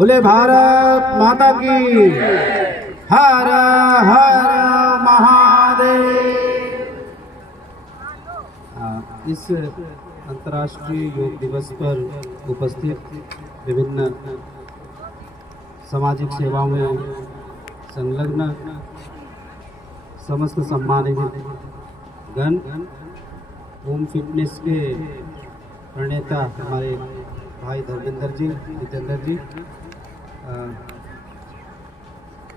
बोले भारत माता की। हर हर महादेव। इस अंतर्राष्ट्रीय योग दिवस पर उपस्थित विभिन्न सामाजिक सेवाओं में संलग्न समस्त सम्मानित गण, ओम फिटनेस के प्रणेता हमारे भाई धर्मेंद्र जी, जितेंद्र जी,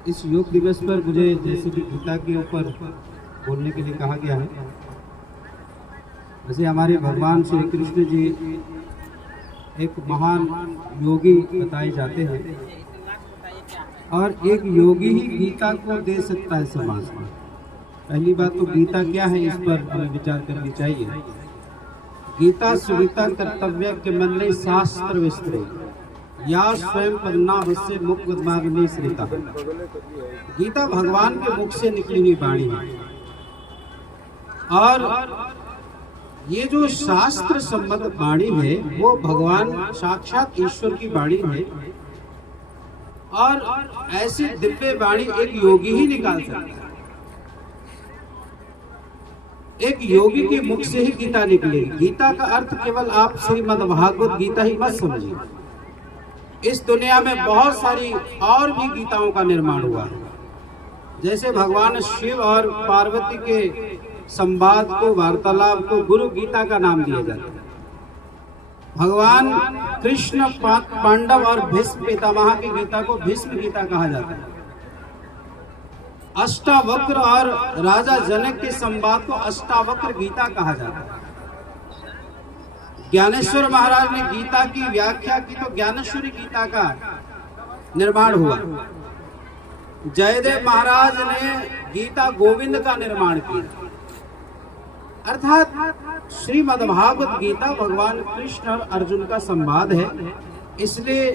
इस योग दिवस पर मुझे जैसे कि गीता के ऊपर बोलने के लिए कहा गया है, वैसे हमारे भगवान श्री कृष्ण जी एक महान योगी बताए जाते हैं और एक योगी ही गीता को दे सकता है समाज में। पहली बात तो गीता क्या है, इस पर हमें विचार करनी चाहिए। गीता सुविता कर्तव्य के मन में शास्त्र विस्तृत या स्वयं पन्नाभस्य मुख मार्गनी श्रीता। गीता भगवान के मुख से निकली हुई वाणी है और ये जो शास्त्र संबद्ध वाणी है वो भगवान साक्षात ईश्वर की वाणी है और ऐसी दिव्य वाणी एक योगी ही निकाल सकता है। एक योगी के मुख से ही गीता निकलेगी। गीता का अर्थ केवल आप श्रीमद् भागवत गीता ही मत समझिए। इस दुनिया में बहुत सारी और भी गीताओं का निर्माण हुआ है। जैसे भगवान शिव और पार्वती के संवाद को, वार्तालाप को गुरु गीता का नाम दिया जाता है। भगवान कृष्ण, पांडव और भीष्म पितामह की गीता को भीष्म गीता कहा जाता है। अष्टावक्र और राजा जनक के संवाद को अष्टावक्र गीता कहा जाता है। ज्ञानेश्वर महाराज ने गीता की व्याख्या की तो ज्ञानेश्वरी गीता का निर्माण हुआ। जयदेव महाराज ने गीता गोविंद का निर्माण किया। अर्थात श्रीमद्भागवत गीता भगवान कृष्ण और अर्जुन का संवाद है, इसलिए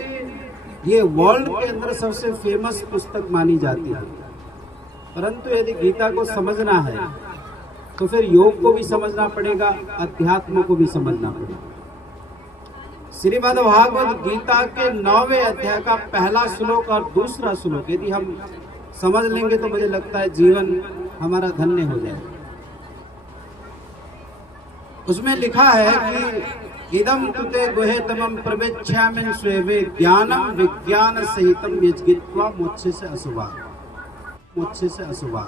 ये वर्ल्ड के अंदर सबसे फेमस पुस्तक मानी जाती है। परंतु यदि गीता को समझना है तो फिर योग को भी समझना पड़ेगा, अध्यात्म को भी समझना पड़ेगा। श्रीमद् भागवत गीता के 9वें अध्याय का पहला श्लोक और दूसरा श्लोक यदि हम समझ लेंगे तो मुझे लगता है जीवन हमारा धन्य हो जाएगा। उसमें लिखा है कि इदम तुते गुहेतमं प्रवेक्ष्यामि स्वेवे ज्ञानम विज्ञान सहितम यज्ञित्वा मोक्षे से अशुभा। मोक्षे से अशुभा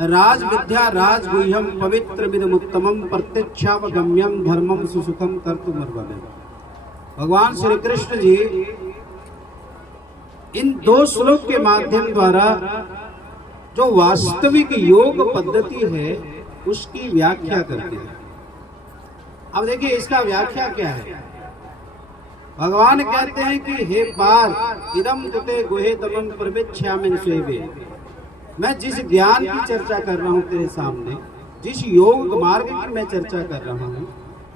राज विद्या राज गुह्यम पवित्र विदमुत्तमम प्रत्यक्षावगम्यम धर्मम सुसुखम कर्तुमर्ववे। भगवान श्री कृष्ण जी इन दो श्लोक के माध्यम द्वारा जो वास्तविक योग पद्धति है उसकी व्याख्या करते हैं। अब देखिए इसका व्याख्या क्या है। भगवान कहते हैं कि हे पार्थ, इदम तुते गुहेतमं प्रवेक्ष्यामि स्वेवे। मैं जिस ज्ञान की चर्चा कर रहा हूँ तेरे सामने, जिस योग मार्ग की मैं चर्चा कर रहा हूँ,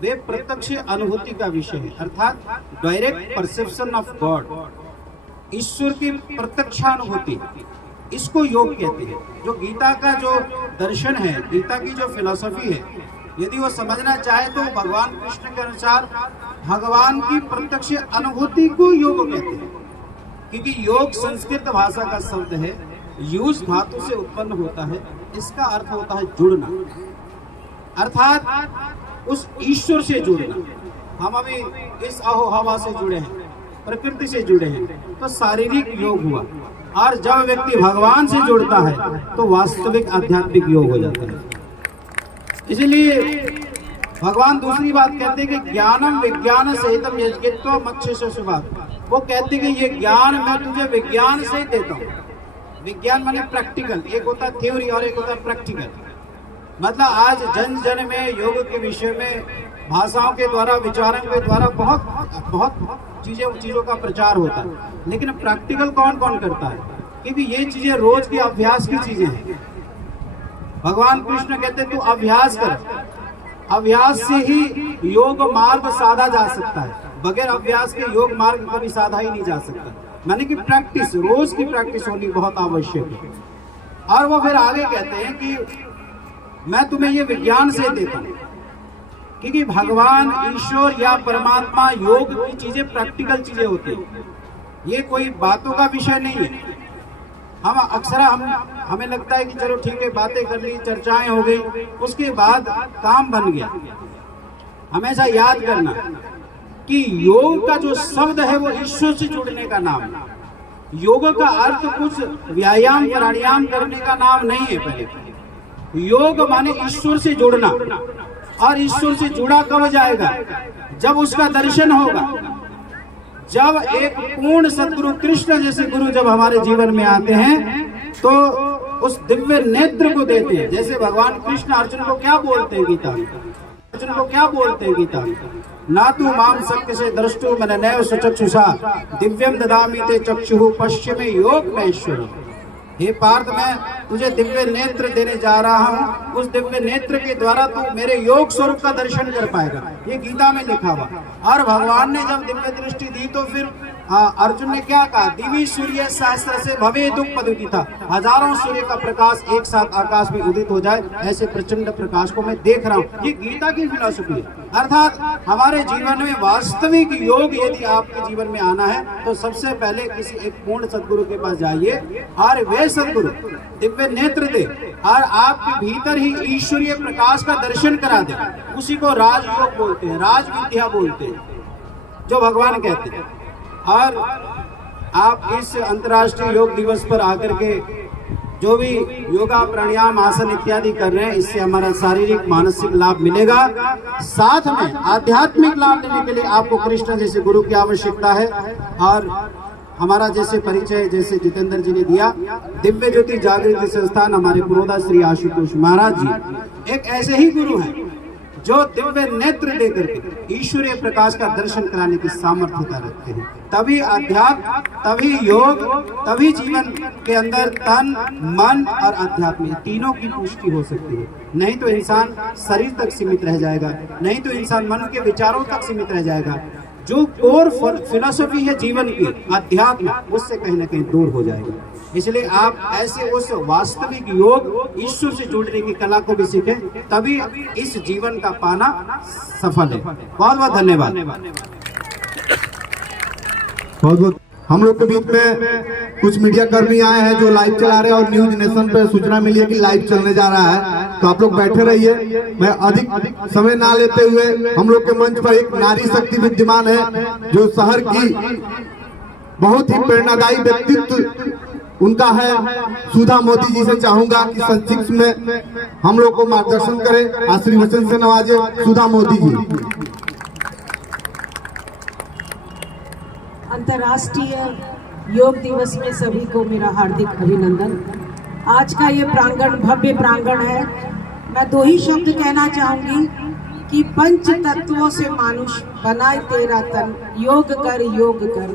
वे प्रत्यक्ष अनुभूति का विषय है। अर्थात डायरेक्ट परसेप्शन ऑफ गॉड, ईश्वर की प्रत्यक्षानुभूति, इसको योग कहते हैं। जो गीता का जो दर्शन है, गीता की जो फिलॉसफी है, यदि वो समझना चाहे तो भगवान कृष्ण के अनुसार भगवान की प्रत्यक्ष अनुभूति को योग कहते हैं। क्योंकि योग संस्कृत भाषा का शब्द है, यूज धातु से उत्पन्न होता है। इसका अर्थ होता है जुड़ना, अर्थात उस ईश्वर से जुड़ना। हम अभी इस आहो हवा से जुड़े हैं, प्रकृति से जुड़े हैं, तो शारीरिक योग हुआ। और जब व्यक्ति भगवान से जुड़ता है तो वास्तविक आध्यात्मिक योग हो जाता है। इसलिए भगवान दूसरी बात कहते हैं कि ज्ञानम विज्ञान सहितम यज्ञित्वा मोक्षे से अशुभा। वो कहते हैं कि ये ज्ञान मैं तुझे विज्ञान से देता हूँ। विज्ञान माने प्रैक्टिकल, एक होता है थ्योरी और एक होता है प्रैक्टिकल। मतलब आज जन जन में योग के विषय में भाषाओं के द्वारा, विचारों के द्वारा बहुत चीजों का प्रचार होता है, लेकिन प्रैक्टिकल कौन कौन करता है? क्योंकि ये चीजें रोज के अभ्यास की चीजें हैं। भगवान कृष्ण कहते तू अभ्यास कर, अभ्यास से ही योग मार्ग साधा जा सकता है। बगैर अभ्यास के योग मार्ग कभी साधा ही नहीं जा सकता। माने कि प्रैक्टिस, रोज की प्रैक्टिस होनी बहुत आवश्यक है। और वो फिर आगे कहते हैं कि मैं तुम्हें ये विज्ञान से देता हूं, क्योंकि भगवान, ईश्वर या परमात्मा, योग की चीजें प्रैक्टिकल चीजें होती हैं। ये कोई बातों का विषय नहीं है। हम अक्सर हमें लगता है कि चलो ठीक है, बातें कर ली, चर्चाएं हो गई, उसके बाद काम बन गया। हमेशा याद करना कि योग का जो शब्द है वो ईश्वर से जुड़ने का नाम है। योग का अर्थ कुछ व्यायाम प्राणायाम करने का नाम नहीं है। पहले योग माने ईश्वर से जुड़ना, और ईश्वर से जुड़ा कब जाएगा? जब उसका दर्शन होगा, जब एक पूर्ण सदगुरु कृष्ण जैसे गुरु जब हमारे जीवन में आते हैं तो उस दिव्य नेत्र को देते हैं। जैसे भगवान कृष्ण अर्जुन को क्या बोलते हैं गीता में? अर्जुन को क्या बोलते हैं गीता में? ना तू माम सत्य से दृष्टु मन नैव सुचक्षुषा दिव्यम ददामि ते चक्षुः पश्य में योग महेश्वर। हे पार्थ, मैं तुझे दिव्य नेत्र देने जा रहा हूँ, उस दिव्य नेत्र के द्वारा तू मेरे योग स्वरूप का दर्शन कर पाएगा। ये गीता में लिखा हुआ। और भगवान ने जब दिव्य दृष्टि दी तो फिर अर्जुन ने क्या कहा? दिव्य सूर्य सहस्त्र से भवे दुख पदुति था। हजारों सूर्य का प्रकाश एक साथ आकाश में उदित हो जाए, ऐसे प्रचंड प्रकाश को मैं देख रहा हूँ। ये गीता की फिलॉसफी है। अर्थात हमारे जीवन में वास्तविक योग यदि आपके जीवन में आना है तो सबसे पहले किसी एक पूर्ण सदगुरु के पास जाइए और वे सदगुरु दिव्य नेत्र दे और आपके भीतर ही ईश्वरीय प्रकाश का दर्शन करा दे। उसी को राजयोग बोलते हैं, राज विद्या बोलते हैं, जो भगवान कहते हैं। और आप इस अंतर्राष्ट्रीय योग दिवस पर आकर के जो भी योगा प्राणायाम आसन इत्यादि कर रहे हैं, इससे हमारा शारीरिक मानसिक लाभ मिलेगा। साथ में आध्यात्मिक लाभ लेने के लिए आपको कृष्ण जैसे गुरु की आवश्यकता है। और हमारा जैसे परिचय जैसे जितेंद्र जी ने दिया, दिव्य ज्योति जागृति संस्थान हमारे पुरोधा श्री आशुतोष महाराज जी एक ऐसे ही गुरु हैं जो दिव्य नेत्र देकर के ईश्वरीय प्रकाश का दर्शन कराने की सामर्थ्यता रखते हैं। तभी अध्यात्म, तभी योग, तभी जीवन के अंदर तन मन और अध्यात्म तीनों की पुष्टि हो सकती है। नहीं तो इंसान शरीर तक सीमित रह जाएगा, नहीं तो इंसान मन के विचारों तक सीमित रह जाएगा। जो कोर फिलॉसफी है जीवन की अध्यात्म, उससे कहीं ना कहीं दूर हो जाएगा। इसलिए आप ऐसे उस वास्तविक योग ईश्वर से जुड़ने की कला को भी सीखें, तभी इस जीवन का पाना सफल है। बहुत बहुत धन्यवाद। बहुत बहुत हम लोग के बीच में कुछ मीडिया कर्मी आए हैं जो लाइव चला रहे हैं और न्यूज नेशन पे सूचना मिली है कि लाइव चलने जा रहा है, तो आप लोग बैठे रहिए। मैं अधिक समय ना लेते हुए हम लोग के मंच पर एक नारी शक्ति विद्यमान है जो शहर की बहुत ही प्रेरणादायी व्यक्तित्व उनका है। सुधा मोदी जी से चाहूंगा कि संक्षिप्त में हम लोग को मार्गदर्शन करें, आशीर्वचन से नवाजे। सुधा मोदी जी। अंतर्राष्ट्रीय योग दिवस में सभी को मेरा हार्दिक अभिनंदन। आज का ये प्रांगण भव्य प्रांगण है। मैं दो ही शब्द कहना चाहूंगी कि पंच तत्वों से मानुष बनाए तेरा तन, योग कर योग कर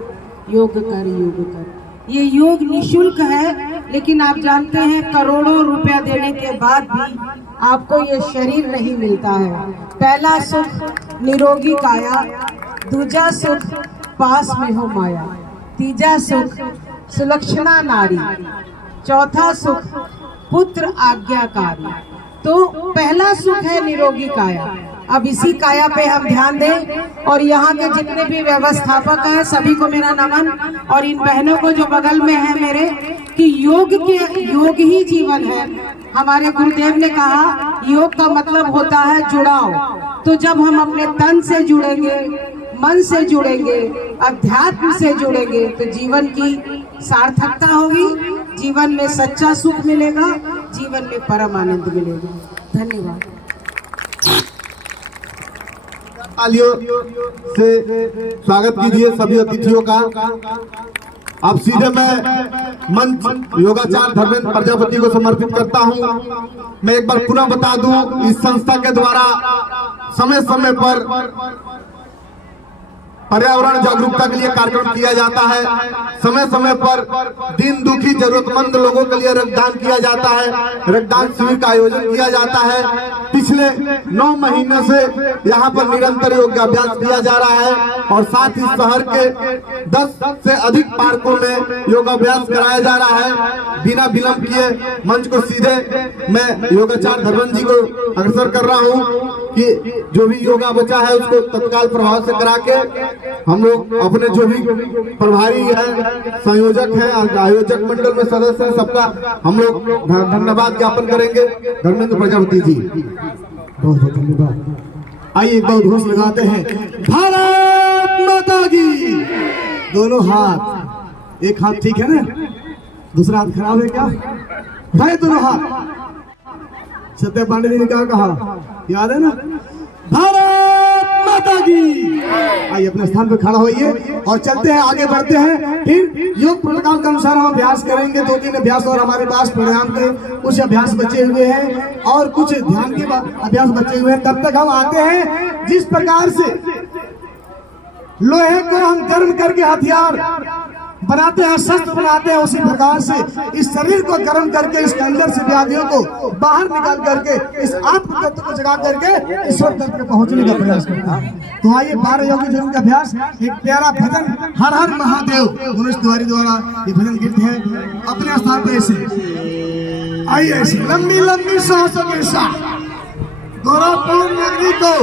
योग कर योग कर। ये योग निशुल्क है, लेकिन आप जानते हैं करोड़ों रुपया देने के बाद भी आपको ये शरीर नहीं मिलता है। पहला सुख निरोगी काया, दूजा सुख पास में हो माया, तीजा सुख सुलक्षणा नारी, चौथा सुख पुत्र आज्ञाकारी। तो पहला सुख है निरोगी काया। अब इसी काया पे हम ध्यान दें। और यहाँ के जितने भी व्यवस्थापक हैं सभी को मेरा नमन, और इन बहनों को जो बगल में है मेरे, कि योग ही जीवन है। हमारे गुरुदेव ने कहा योग का मतलब होता है जुड़ाव। तो जब हम अपने तन से जुड़ेंगे, मन से जुड़ेंगे, अध्यात्म से जुड़ेंगे, तो जीवन की सार्थकता होगी, जीवन में सच्चा सुख मिलेगा, जीवन में परम आनंद मिलेगा। धन्यवाद। तालियों से स्वागत कीजिए सभी अतिथियों का। अब सीधे मैं मंच योगाचार्य धर्मेंद्र प्रजापति को समर्पित करता हूं। मैं एक बार पुनः बता दूं, इस संस्था के द्वारा समय समय पर पर्यावरण जागरूकता के लिए कार्यक्रम किया जाता है। समय समय पर दीन दुखी जरूरतमंद लोगों के लिए रक्तदान किया जाता है, रक्तदान शिविर का आयोजन किया जाता है। पिछले 9 महीने से यहाँ पर निरंतर योगाभ्यास किया जा रहा है और साथ ही शहर के 10 से अधिक पार्कों में योगाभ्यास कराया जा रहा है। बिना विलंब किए मंच को सीधे मैं योगाचार्य धर्मेंद्र जी को अग्रसर कर रहा हूँ। कि जो भी योगा बचा है उसको तत्काल प्रभाव से करा के हम लोग अपने जो भी प्रभारी है, संयोजक है, आयोजक मंडल में सदस्य है, सबका हम लोग धन्यवाद ज्ञापन करेंगे। धर्मेंद्र प्रजापति जी, बहुत बहुत धन्यवाद। आइए एक बार घोष लगाते हैं, भारत माता की। दोनों हाथ, एक हाथ ठीक है ना, दूसरा हाथ खराब है क्या भाई? दोनों हाथ। सत्य पांडे जी ने क्या कहा, याद है ना? भारत माता की। आइए अपने स्थान पर खड़ा होइए और चलते हैं, आगे बढ़ते हैं। फिर योग प्रोटोकॉल के अनुसार हम अभ्यास करेंगे। 2-3 अभ्यास और हमारे पास प्राणायाम के कुछ अभ्यास बचे हुए हैं और कुछ ध्यान के अभ्यास बचे हुए हैं। तब तक हम आते हैं, जिस प्रकार से लोहे को हम गर्म करके हथियार बनाते हैं, शस्त्र बनाते हैं, उसी प्रकार से इस शरीर को गर्म करके इसके अंदर से व्याधियों को बाहर निकाल करके इस आत्म तत्व को जगा करके ईश्वर तत्व पे पहुंचने का प्रयास करते हैं। तो आइए 12 योगी जन का अभ्यास। एक प्यारा भजन हर हर महादेव मनुष्य तिवारी द्वारा ये भजन गीत है। अपने स्थान पे ऐसे आइए, ऐसे लंबी लंबी सांसों के साथ गोरखपुर नगरी को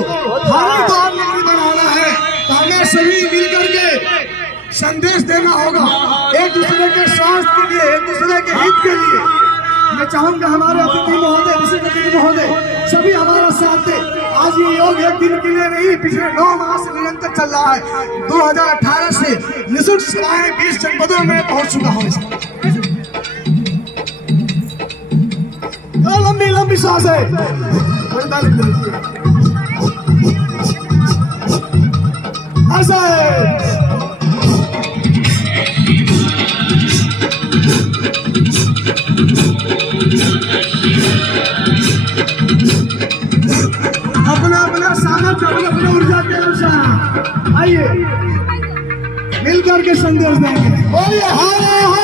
हरिद्वार नगरी बनाना है। तो हमें सभी मिलकर के संदेश देना होगा, एक दूसरे के स्वास्थ्य के लिए, एक दूसरे के हित के लिए। मैं चाहूंगा हमारे अतिथि महोदय, विशेष अतिथि महोदय सभी हमारा साथ दे। आज ये योग एक दिन के लिए नहीं, पिछले 9 माह से निरंतर चल रहा है। 2018 से निःशुल्क सेवाएं 20 जनपदों में पहुंच चुका हूँ। लंबी लंबी सांस है, ऐसा है। अपना अपना सामर्थ्य, अपनी ऊर्जा के अनुसार आइए मिलकर के संदेश देंगे। बोलिए हर हर।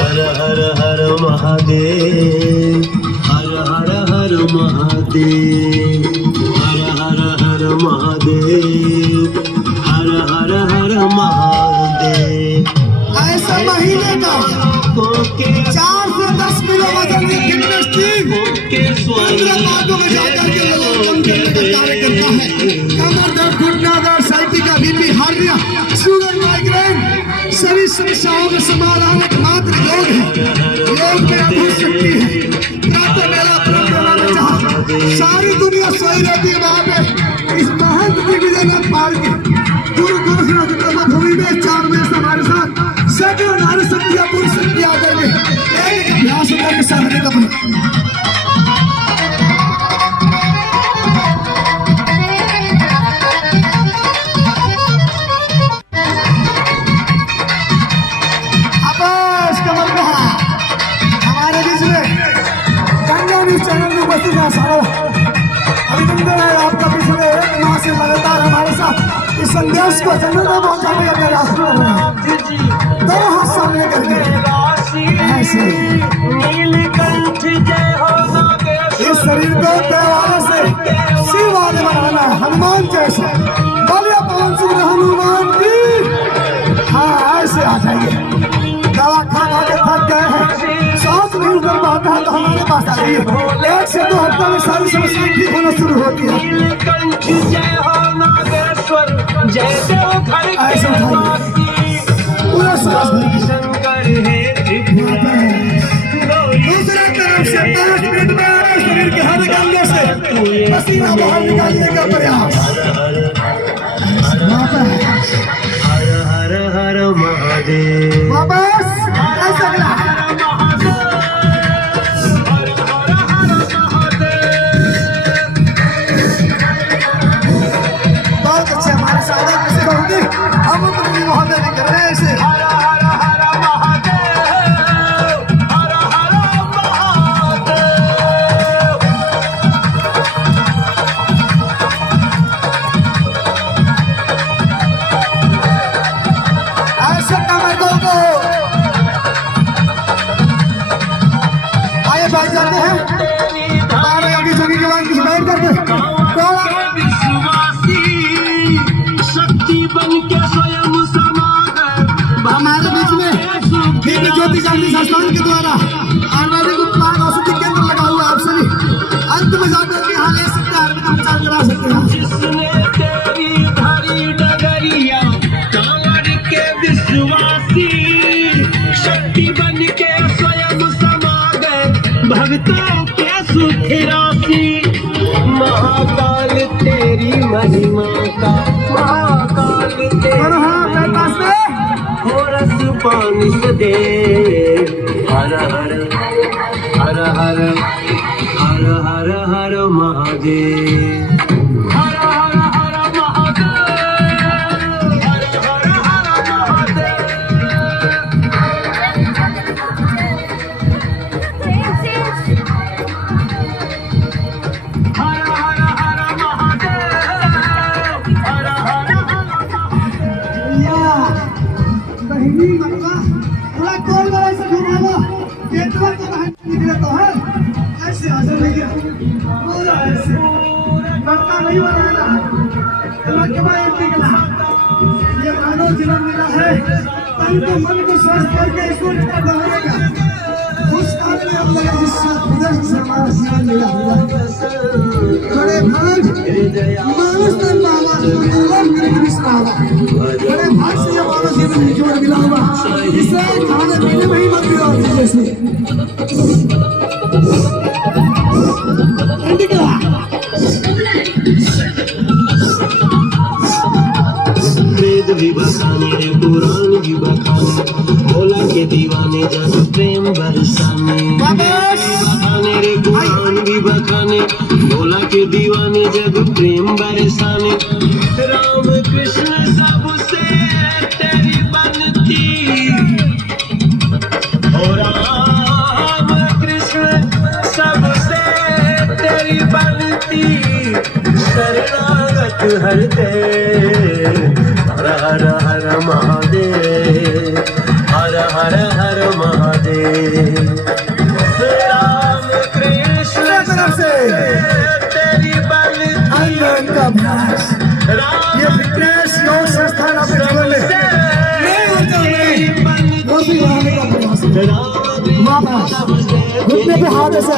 हर हर हर महादेव, हर हर हर महादेव, हर हर हर महादेव, हर हर हर महादेव। ऐसा महीने का 4 से 10 किलो वजन की फिटनेस टीम बागों में जाकर के लोगों को कम करने का कार्य करता है। कमर दर्द, घुटना दर्द, sciatica, BP, hernia, sugar, migraine सभी समस्याओं का समाधान एकमात्र योग है। योग में अद्भुत शक्ति है। प्रातः मेला परंपरा में जहाँ सारी दुनिया सोई रहती है, वहाँ पे इस महंत दिग्विजयनाथ पाल के गुरु गोरखनाथ भूमि में 4 बजे हमारे साथ सैकड़ों नारी शक्तियाँ, पुरुष शक्तियाँ आकर के एक अभ्यास करके सामने का बना। अभिनंदन है आपका, पिछले 1 माह से लगातार हमारे साथ इस संदेश को जन्नत में पहुंचाने का प्रयास कर रहे हैं। दोनों हाथ सामने करके ऐसे इस शरीर को देवालय से शिव वाले बनाना है, हनुमान जैसे। बोलिए पवन सिंह हनुमान की। हाँ, ऐसे आ जाइए। दवा खा के थक गए हैं, सांस नहीं कर पाता है, तो हमारे पास आइए। 1 से 2 हफ्ते में सारी समस्याएं ठीक होना शुरू होती है। ऐसे उठाइए, पूरा सांस दूसरे तरफ से 5 मिनट में शरीर के हर अंग से पसीना बाहर निकालने का प्रयास। हर हर हर महादेव। वापस ऐसा करा। बहुत अच्छे हमारे साथ किसी को होंगे, हम अपनी महोदय भी कर रहे हैं ऐसे। ज्योति गांधी संस्थान के द्वारा आयुर्वेदिक उत्पाद औषधि केंद्र लगा हुआ है। आप सभी अंत में जाकर के यहाँ ले सकते हैं, आयुर्वेदिक उपचार करा सकते हैं। जिसने तेरी भरी डगरिया कांवर के विश्वासी शक्ति बन के स्वयं समा गए भक्तों के सुख राशि। महाकाल तेरी महिमा का महाकाल तेरी होरस पानिस दे। हर हर हर हर हर हर हर महादेव। हर हर हर महादेव। हर हर हर महादेव। हर हर हर महादेव। हर हर हर बहिनी मरवा थोड़ा कॉल वाला से घुमावा नेटवर्क को बाहर निकले तो है ऐसे हाजिर नहीं है पूरा ऐसे करता नहीं बना है ना के बाद निकला। ये मानव जीवन मिला है तन को मन को स्वस्थ करके इसको निकाल बनाएगा। उस काम में हम लगे जिससे विदेश से हमारा जीवन मिला हुआ बड़े भाग मानस तन बाबा जीवन में विस्तारा बड़े भाग से ये मानव जीवन जोड़ मिला हुआ। इसे खाने पीने में ही मत गिरो जैसे वेद भी बखाने पुराण भी बखाने भोला के दीवाने जग प्रेम बरसाने। बखाने रे पुराण भी बखाने भोला के दीवाने जग प्रेम बरसाने। राम कृष्ण सबसे तेरी बनती हो। राम कृष्ण सबसे तेरी बनती शरणागत हरते। हर हर हर महादेव। हर हर हर महादेव। राम कृष्ण सबसे तेरी बनती। ये फिटनेस योग संस्थान आपके जीवन में नहीं होता नहीं वो भी बढ़ाने का प्रयास है। घुटने पे हाथ ऐसे